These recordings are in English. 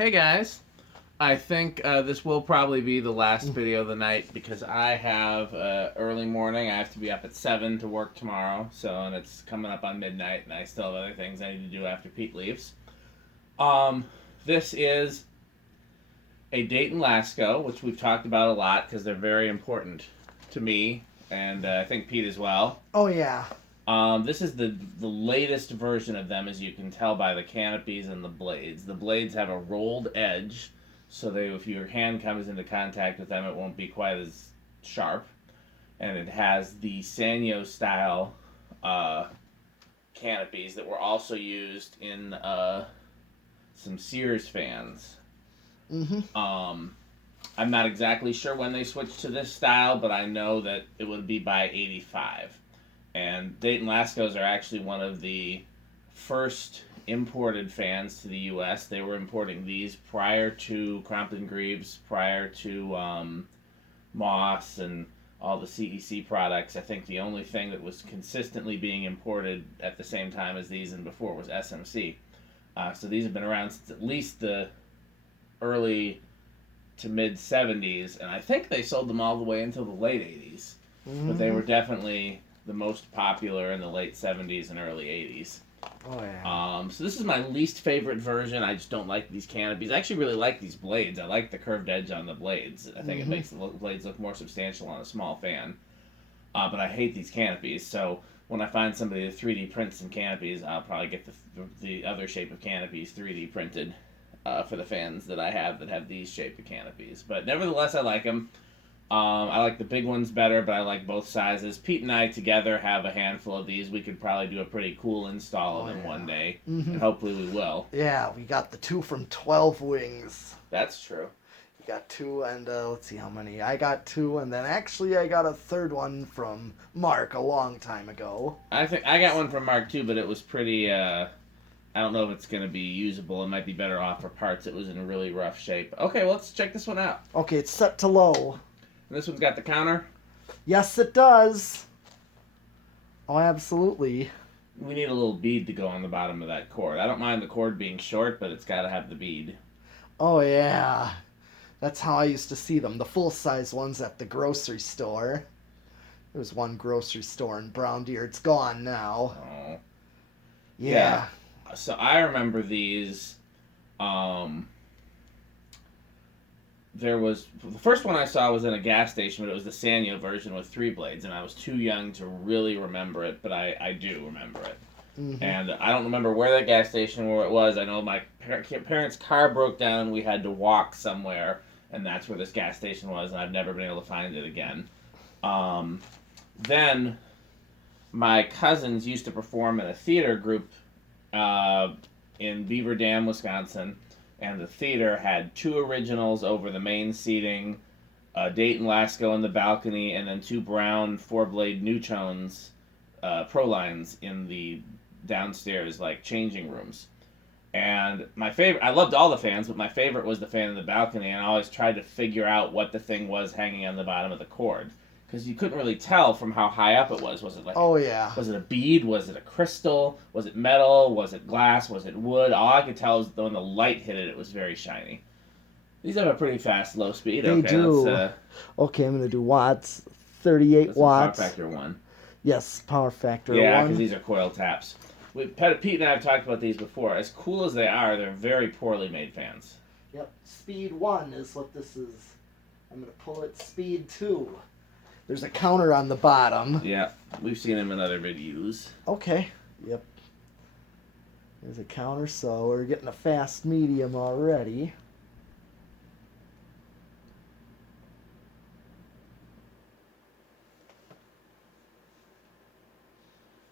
Hey guys, I think this will probably be the last video of the night because I have early morning. I have to be up at 7 to work tomorrow, and it's coming up on midnight, and I still have other things I need to do after Pete leaves. This is a Dayton Lasko, which we've talked about a lot because they're very important to me, and I think Pete as well. Oh yeah. This is the latest version of them, as you can tell by the canopies and the blades. The blades have a rolled edge, so if your hand comes into contact with them, it won't be quite as sharp. And it has the Sanyo style canopies that were also used in some Sears fans. I'm not exactly sure when they switched to this style, but I know that it would be by 85. And Dayton Laskos are actually one of the first imported fans to the U.S. They were importing these prior to Crompton Greaves, prior to Moss and all the CEC products. I think the only thing that was consistently being imported at the same time as these and before was SMC. So these have been around since at least the early to mid 70s, and I think they sold them all the way until the late 80s. But they were definitely the most popular in the late 70s and early 80s. Oh yeah. So this is my least favorite version. I just don't like these canopies. I actually really like these blades. I like the curved edge on the blades. I think it makes the blades look more substantial on a small fan. But I hate these canopies. So when I find somebody that 3D prints some canopies, I'll probably get the other shape of canopies 3D printed for the fans that I have that have these shape of canopies. But nevertheless, I like them. I like the big ones better, but I like both sizes. Pete and I together have a handful of these. We could probably do a pretty cool install of them one day, and hopefully we will. Yeah, we got the 2 from 12 Wings. That's true. We got 2, and let's see how many. I got 2, and then actually I got a third one from Mark a long time ago. I think I got one from Mark too, but it was pretty. I don't know if it's going to be usable. It might be better off for parts. It was in a really rough shape. Okay, well, let's check this one out. Okay, it's set to low. And this one's got the counter. Yes, it does. Oh, absolutely. We need a little bead to go on the bottom of that cord. I don't mind the cord being short, but it's got to have the bead. Oh, yeah. That's how I used to see them. The full-size ones at the grocery store. There was one grocery store in Brown Deer. It's gone now. Oh. Yeah. So I remember these. There was the first one I saw was in a gas station, but it was the Sanyo version with 3 blades, and I was too young to really remember it, but I do remember it. And I don't remember where that gas station where it was. I know my parents' car broke down. We had to walk somewhere, and that's where this gas station was, and I've never been able to find it again. Then my cousins used to perform in a theater group in Beaver Dam, Wisconsin, and the theater had 2 originals over the main seating, Dayton Lasko in the balcony, and then 2 brown 4-blade Newtones Pro Lines in the downstairs changing rooms. And my favorite, I loved all the fans, but my favorite was the fan in the balcony, and I always tried to figure out what the thing was hanging on the bottom of the cord. Because you couldn't really tell from how high up it was. Was it was it a bead? Was it a crystal? Was it metal? Was it glass? Was it wood? All I could tell is when the light hit it, it was very shiny. These have a pretty fast low speed. They do. Okay, I'm going to do watts. 38 watts. Power factor 1. Yes, power factor 1. Yeah, because these are coil taps. Pete and I have talked about these before. As cool as they are, they're very poorly made fans. Yep, speed 1 is what this is. I'm going to pull it speed 2. There's a counter on the bottom. Yeah, we've seen them in other videos. Okay, yep. There's a counter, so we're getting a fast medium already.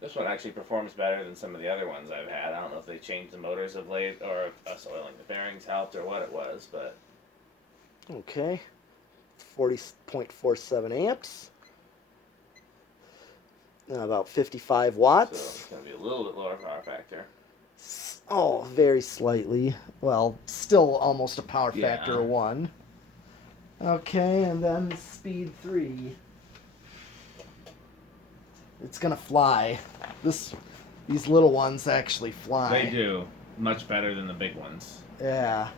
This one actually performs better than some of the other ones I've had. I don't know if they changed the motors of late or if us oiling the bearings helped or what it was, but... Okay. 40.47 amps. About 55 watts. So it's going to be a little bit lower power factor. Oh, very slightly. Well, still almost a power factor of 1. Okay, and then speed 3. It's going to fly. These little ones actually fly. They do. Much better than the big ones. Yeah.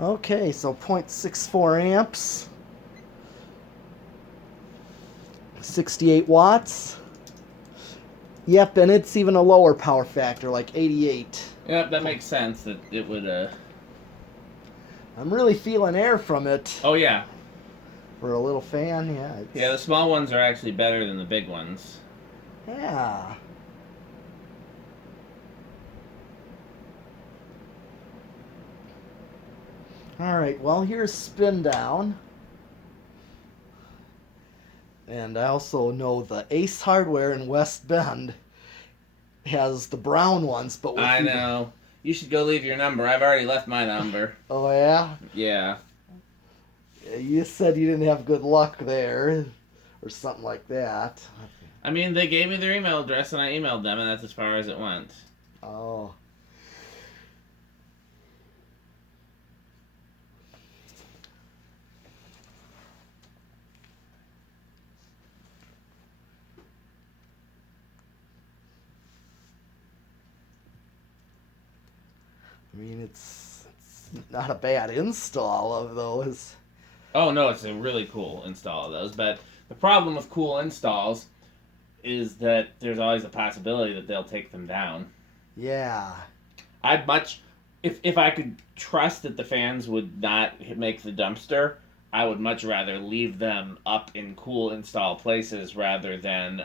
Okay, so 0.64 amps, 68 watts. Yep, and it's even a lower power factor, like 88. Yep, that makes sense that it would, I'm really feeling air from it. Oh, yeah. For a little fan, yeah. Yeah, the small ones are actually better than the big ones. Yeah. Alright, well, here's spin down. And I also know the Ace Hardware in West Bend has the brown ones, but with I know. You should go leave your number. I've already left my number. Oh, yeah? Yeah. You said you didn't have good luck there, or something like that. I mean, they gave me their email address and I emailed them, and that's as far as it went. Oh. I mean, it's not a bad install of those. Oh, no, it's a really cool install of those, but the problem with cool installs is that there's always a possibility that they'll take them down. Yeah. I'd much, if I could trust that the fans would not make the dumpster, I would much rather leave them up in cool install places rather than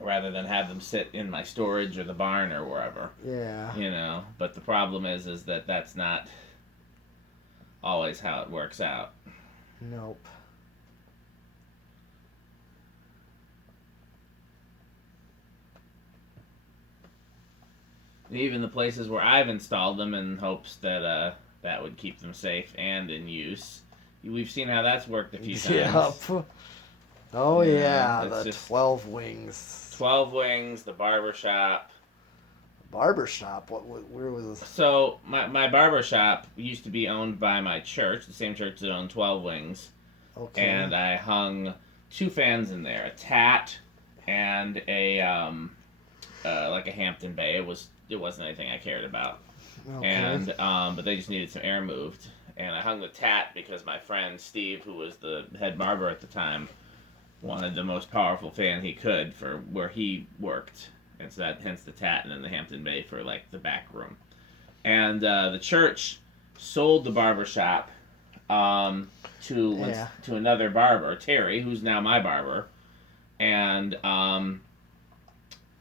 have them sit in my storage or the barn or wherever. Yeah. You know, but the problem is that that's not always how it works out. Nope. Even the places where I've installed them in hopes that that would keep them safe and in use. We've seen how that's worked a few times. Yep. Oh yeah, it's the just 12 wings. 12 Wings, the Barbershop. Barbershop. Where was this? So my barbershop used to be owned by my church, the same church that owned 12 Wings. Okay. And I hung 2 fans in there, a Tat and a like a Hampton Bay. It wasn't anything I cared about. Okay. And but they just needed some air moved. And I hung the Tat because my friend Steve, who was the head barber at the time, wanted the most powerful fan he could for where he worked. And so that hence the Tat, and then the Hampton Bay for like the back room. And the church sold the barbershop to another barber, Terry, who's now my barber. And I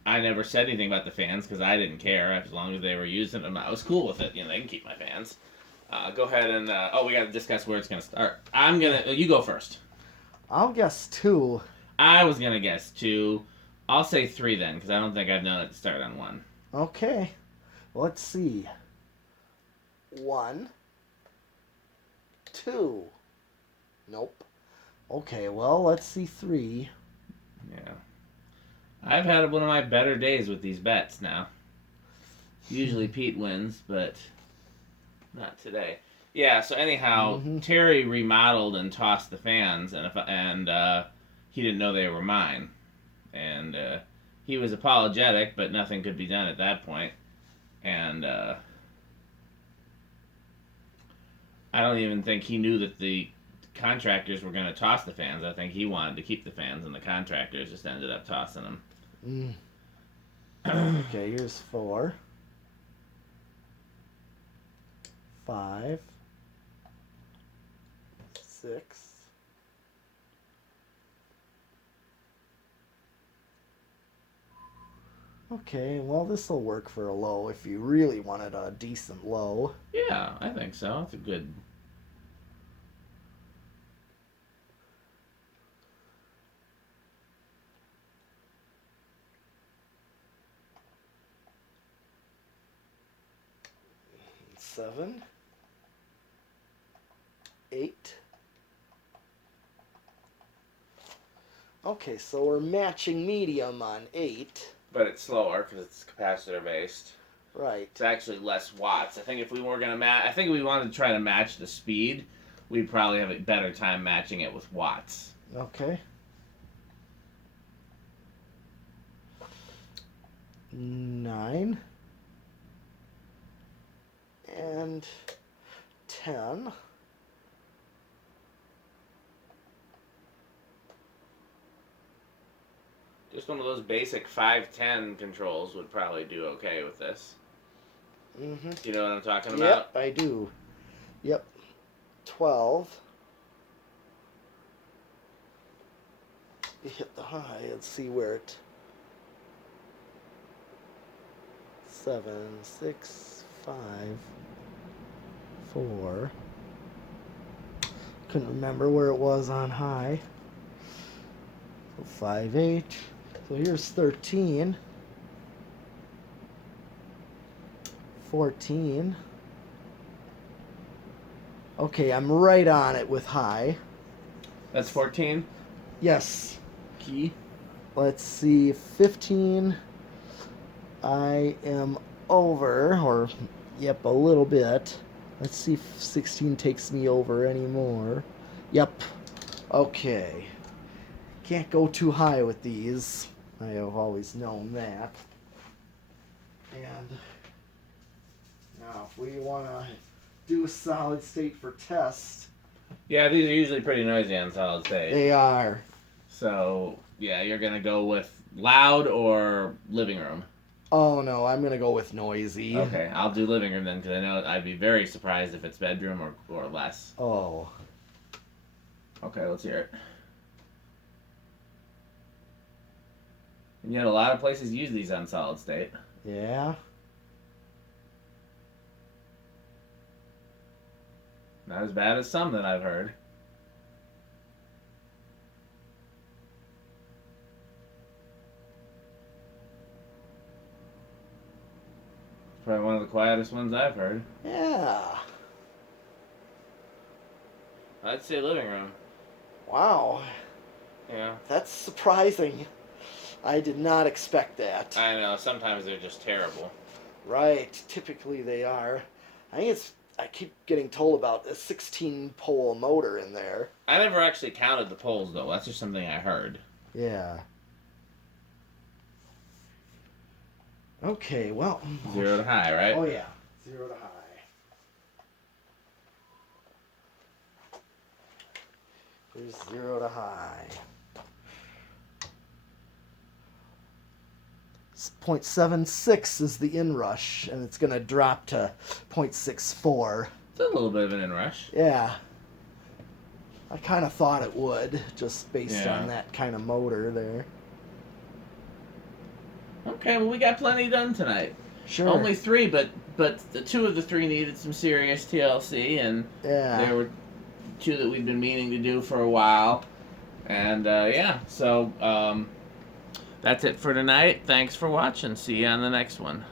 never said anything about the fans because I didn't care. As long as they were using them, I was cool with it. You know, they can keep my fans. Go ahead and we got to discuss where it's gonna start. You go first. I'll guess 2. I was gonna guess 2. I'll say 3 then, because I don't think I've known it to start on 1. Okay. Let's see. 1, 2. Nope. Okay, well, let's see 3. Yeah. I've had one of my better days with these bets now. Usually Pete wins, but not today. Yeah, so anyhow, Terry remodeled and tossed the fans, and he didn't know they were mine. And he was apologetic, but nothing could be done at that point. And I don't even think he knew that the contractors were going to toss the fans. I think he wanted to keep the fans, and the contractors just ended up tossing them. Okay, here's 4. 5. 6. Okay, well, this will work for a low if you really wanted a decent low. Yeah, I think so. It's a good... Seven. 8. Okay, so we're matching medium on 8. But it's slower because it's capacitor based. Right. It's actually less watts. I think if we were going to I think if we wanted to try to match the speed, we'd probably have a better time matching it with watts. Okay. 9. And 510. Just one of those basic 510 controls would probably do okay with this. Mm-hmm. You know what I'm talking about? Yep, I do. Yep. 12. You hit the high and see where it. 7, 6, 5, 4. Couldn't remember where it was on high. So 5, 8. So here's 13. 14. Okay, I'm right on it with high. That's 14. Yes. Key. Let's see, 15. I am over, or yep, a little bit. Let's see if 16 takes me over anymore. Yep. Okay. Can't go too high with these. I have always known that. And now if we want to do solid state for test. Yeah, these are usually pretty noisy on solid state. They are. So, yeah, you're going to go with loud or living room? Oh no, I'm going to go with noisy. Okay, I'll do living room then, because I know I'd be very surprised if it's bedroom or less. Oh. Okay, let's hear it. And yet a lot of places use these on solid state. Yeah. Not as bad as some that I've heard. Probably one of the quietest ones I've heard. Yeah. I'd say living room. Wow. Yeah. That's surprising. I did not expect that. I know, sometimes they're just terrible. Right. Typically they are. I keep getting told about this 16-pole motor in there. I never actually counted the poles, though. That's just something I heard. Yeah. Okay, well. 0 to high, right? Oh, yeah. 0 to high. There's 0 to high. 0.76 is the inrush, and it's going to drop to 0.64. It's a little bit of an inrush. Yeah. I kind of thought it would, just based Yeah. on that kind of motor there. Okay, well, we got plenty done tonight. Sure. Only 3, but the 2 of the 3 needed some serious TLC, and Yeah. there were 2 that we'd been meaning to do for a while. And, yeah, so that's it for tonight. Thanks for watching. See you on the next one.